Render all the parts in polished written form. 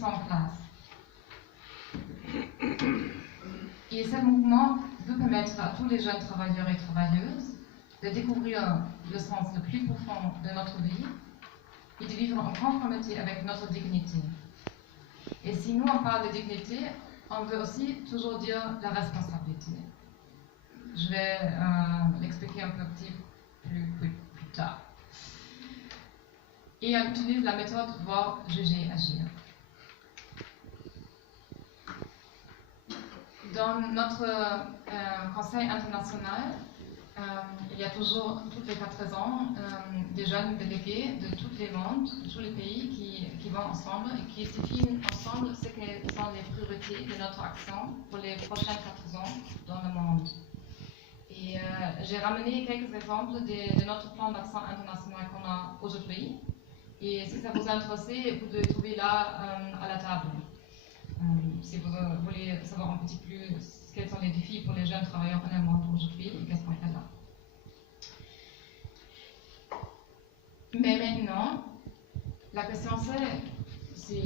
sont en classe. Et ce mouvement veut permettre à tous les jeunes travailleurs et travailleuses de découvrir le sens le plus profond de notre vie et de vivre en conformité avec notre dignité. Et si nous on parle de dignité, on veut aussi toujours dire la responsabilité. Je vais l'expliquer un peu plus tard. Et on utilise la méthode voir, juger, agir. Dans notre Conseil international, il y a toujours, toutes les 4 ans, des jeunes délégués de tous les mondes, de tous les pays qui vont ensemble et qui définissent ensemble ce que sont les priorités de notre action pour les prochaines 4 ans dans le monde. Et j'ai ramené quelques exemples de notre plan d'action international qu'on a aujourd'hui. Et si ça vous intéresse, vous devez trouver là à la table. Si vous voulez savoir un petit peu plus quels sont les défis pour les jeunes travailleurs en monde aujourd'hui et qu'est-ce qu'on fait là. Mais maintenant, la question c'est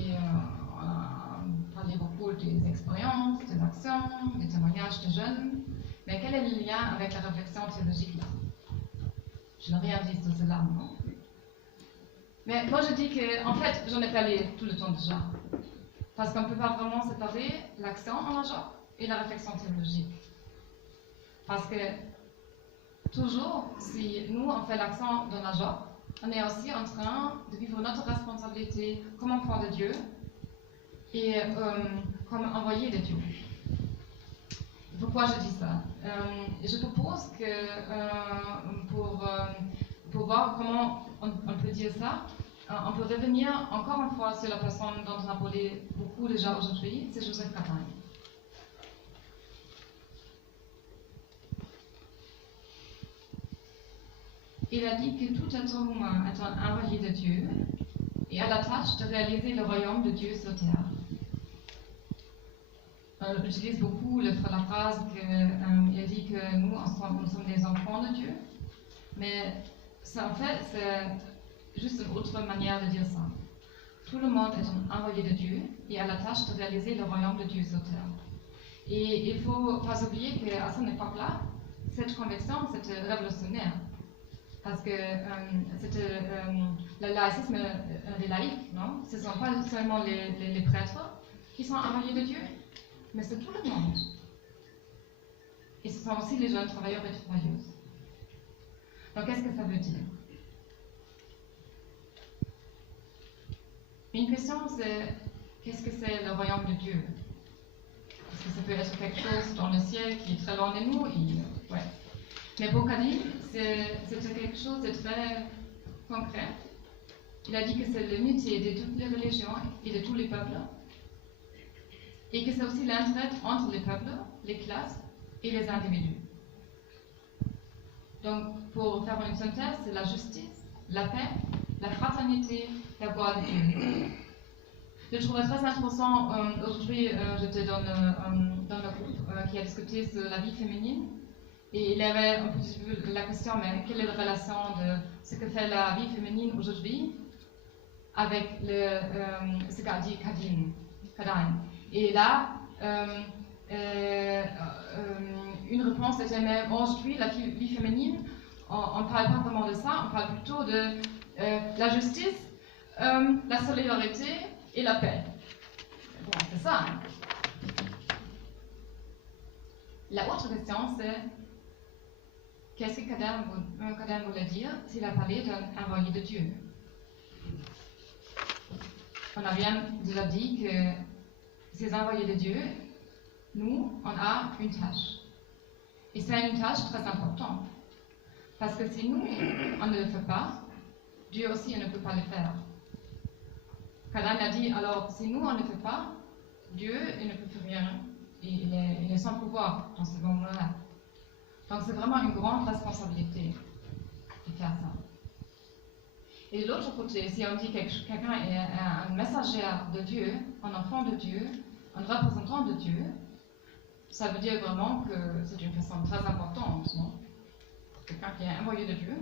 on a parlé beaucoup des expériences, des actions, des témoignages de jeunes, mais quel est le lien avec la réflexion théologique là? Je n'ai rien dit de cela, non? Mais moi je dis que, en fait, j'en ai parlé tout le temps déjà. Parce qu'on ne peut pas vraiment séparer l'action en agent et la réflexion théologique. Parce que toujours, si nous on fait l'action dans l'agent, on est aussi en train de vivre notre responsabilité comme enfant de Dieu et comme envoyé de Dieu. Pourquoi je dis ça? Je propose que pour voir comment on peut dire ça, on peut revenir encore une fois sur la personne dont on a parlé beaucoup déjà aujourd'hui, c'est Joseph Kataï. Il a dit que tout être humain est un envoyé de Dieu et a la tâche de réaliser le royaume de Dieu sur terre. J'utilise beaucoup la phrase qu'il a dit que nous sommes des enfants de Dieu, mais ça, en fait, c'est juste une autre manière de dire ça. Tout le monde est un envoyé de Dieu et a la tâche de réaliser le royaume de Dieu sur terre. Et il ne faut pas oublier qu'à cette époque-là, cette conviction, c'était révolutionnaire. Parce que c'était le laïcisme des laïcs, non? Ce ne sont pas seulement les prêtres qui sont envoyés de Dieu, mais c'est tout le monde. Et ce sont aussi les jeunes travailleurs et travailleuses. Donc, qu'est-ce que ça veut dire? Une question, c'est qu'est-ce que c'est le royaume de Dieu? Parce que ça peut être quelque chose dans le ciel qui est très loin de nous. Ouais. Mais pour Kadim, c'était quelque chose de très concret. Il a dit que c'est l'unité de toutes les religions et de tous les peuples. Et que c'est aussi l'entraide entre les peuples, les classes et les individus. Donc, pour faire une synthèse, c'est la justice, la paix, la fraternité, la gloire de Dieu. Je trouvais très intéressant, aujourd'hui j'étais dans le groupe qui a discuté sur la vie féminine et il y avait un petit peu la question, mais quelle est la relation de ce que fait la vie féminine aujourd'hui avec ce qu'a dit Kadain. Et là, une réponse était, mais aujourd'hui la vie féminine, on ne parle pas vraiment de ça, on parle plutôt de la justice, la solidarité et la paix. Bon, c'est ça. Hein? La autre question, c'est qu'est-ce que Kadain voulait dire s'il a parlé d'un envoyé de Dieu? On a bien déjà dit que ces envoyés de Dieu, nous, on a une tâche. Et c'est une tâche très importante. Parce que si nous, on ne le fait pas, Dieu aussi ne peut pas le faire. Kadain a dit, alors si nous, on ne le fait pas, Dieu, il ne peut plus rien. Il est sans pouvoir dans ce moment-là. Donc c'est vraiment une grande responsabilité de faire ça. Et de l'autre côté, si on dit que quelqu'un est un messager de Dieu, un enfant de Dieu, un représentant de Dieu, ça veut dire vraiment que c'est une personne très importante, non? Quelqu'un qui est envoyé de Dieu.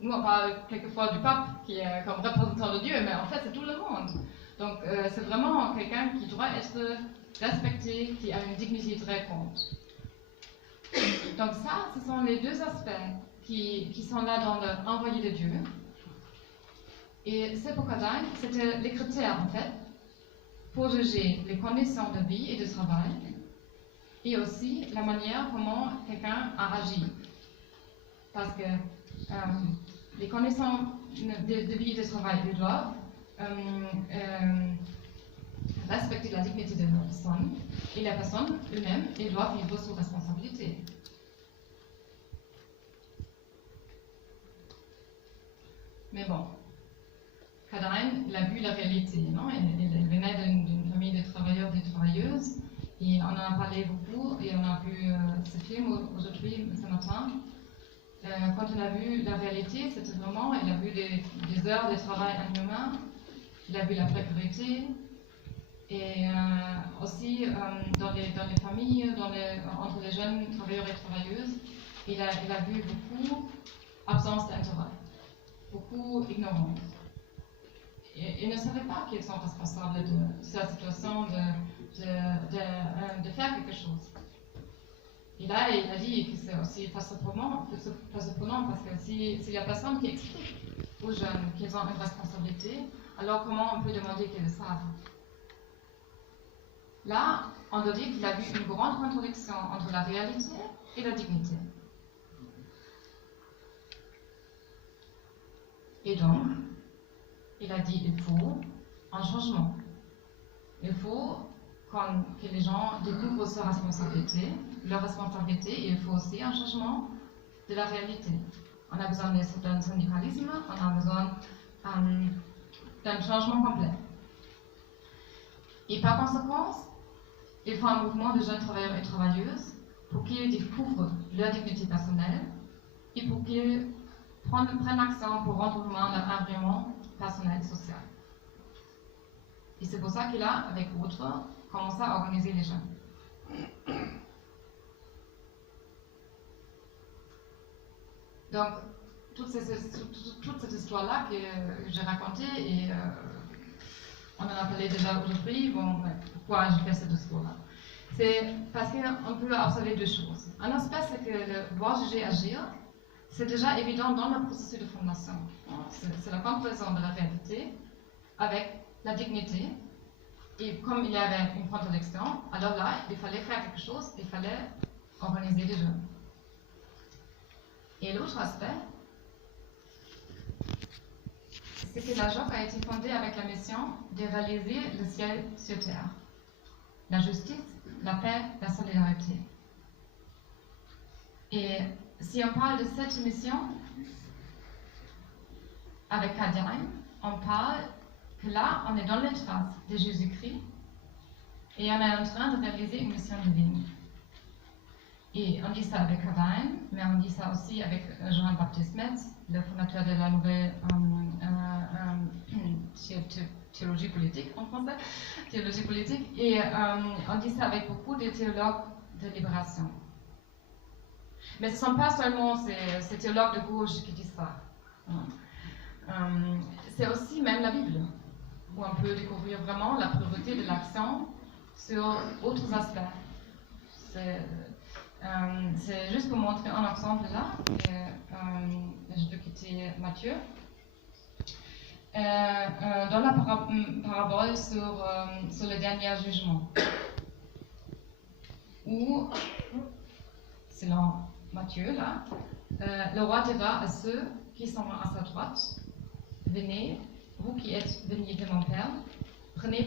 Nous, on parle quelquefois du pape qui est comme représentant de Dieu, mais en fait, c'est tout le monde. Donc c'est vraiment quelqu'un qui doit être respecté, qui a une dignité très grande. Donc ça, ce sont les deux aspects qui sont là dans l'envoyé de Dieu. Et Sebokadai, c'était les critères en fait pour juger les conditions de vie et de travail et aussi la manière comment quelqu'un a agi. Parce que les conditions de vie et de travail ils doivent respecter la dignité de la personne et la personne elle-même elle doit vivre sous responsabilité. Mais bon, Kadain, il a vu la réalité, non? Il venait d'une famille de travailleurs et de travailleuses, et on en a parlé beaucoup, et on a vu ce film aujourd'hui, ce matin. Quand on a vu la réalité, c'était vraiment, il a vu des heures de travail inhumain, il a vu la précarité, et aussi dans les familles, entre les jeunes travailleurs et travailleuses, il a vu beaucoup absence d'intérêt, beaucoup ignorance. Ils ne savaient pas qu'ils sont responsables de cette situation, de faire quelque chose. Et là, il a dit que c'est aussi pas surprenant parce que s'il y a personne qui explique aux jeunes qu'ils ont une responsabilité, alors comment on peut demander qu'ils le savent? Là, on doit dire qu'il a vu une grande contradiction entre la réalité et la dignité. Et donc, il a dit qu'il faut un changement. Il faut que les gens découvrent leur responsabilité, et il faut aussi un changement de la réalité. On a besoin d'un syndicalisme, on a besoin d'un changement complet. Et par conséquent, il faut un mouvement de jeunes travailleurs et travailleuses pour qu'ils découvrent leur dignité personnelle et pour qu'ils prennent action pour rendre humain leur environnement personnel et social. Et c'est pour ça qu'il a, avec d'autres, commencé à organiser les jeunes. Donc, toute cette histoire-là que j'ai racontée, et on en a parlé déjà aujourd'hui, bon, pourquoi je fais cette histoire-là? C'est parce qu'on peut observer deux choses. Un aspect, c'est que le voir, juger, agir, c'est déjà évident dans le processus de formation. C'est la comparaison de la réalité avec la dignité. Et comme il y avait une contradiction, alors là, il fallait faire quelque chose, il fallait organiser les jeunes. Et l'autre aspect, c'est que la JOC a été fondée avec la mission de réaliser le ciel sur terre. La justice, la paix, la solidarité. Et si on parle de cette mission, avec Kadain, on parle que là, on est dans les traces de Jésus-Christ et on est en train de réaliser une mission divine. Et on dit ça avec Kadain, mais on dit ça aussi avec Jean-Baptiste Metz, le fondateur de la nouvelle théologie politique en français, théologie politique, et on dit ça avec beaucoup de théologues de libération. Mais ce ne sont pas seulement ces théologues de gauche qui disent ça. C'est aussi même la Bible, où on peut découvrir vraiment la priorité de l'action sur autres aspects. C'est juste pour montrer un exemple là, et je peux quitter Matthieu. Dans la parabole sur le dernier jugement, où, selon Matthieu, là, le roi dira à ceux qui sont à sa droite, venez, vous qui êtes bénis de mon Père, prenez